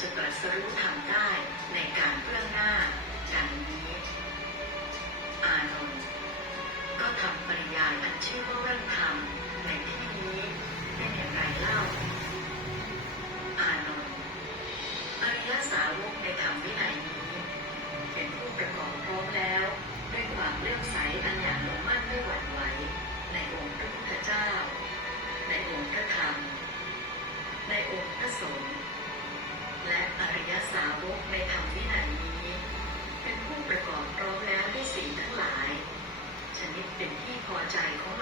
จะตรัสรู้ทำได้ในการเบื้องหน้าดังนี้ อานนท์ก็ทำปริยายอันชื่อว่าเรื่องธรรมในที่นี้ได้อย่างไรเล่า อานนท์อริยสาวกในธรรมวินัยนี้ เป็นผู้ประกอบพร้อมแล้วด้วยความเลื่อมใสอันอย่างลงมั่นไม่หวั่นไหวในองค์พระพุทธเจ้า ในองค์พระธรรม ในองค์พระสงฆ์าวกในธรรมวินายนี้ เป็นผู้ประกอบพร้อมแล้วด้วยสิ่ทั้งหลาย ชนิดเป็นที่พอใจของ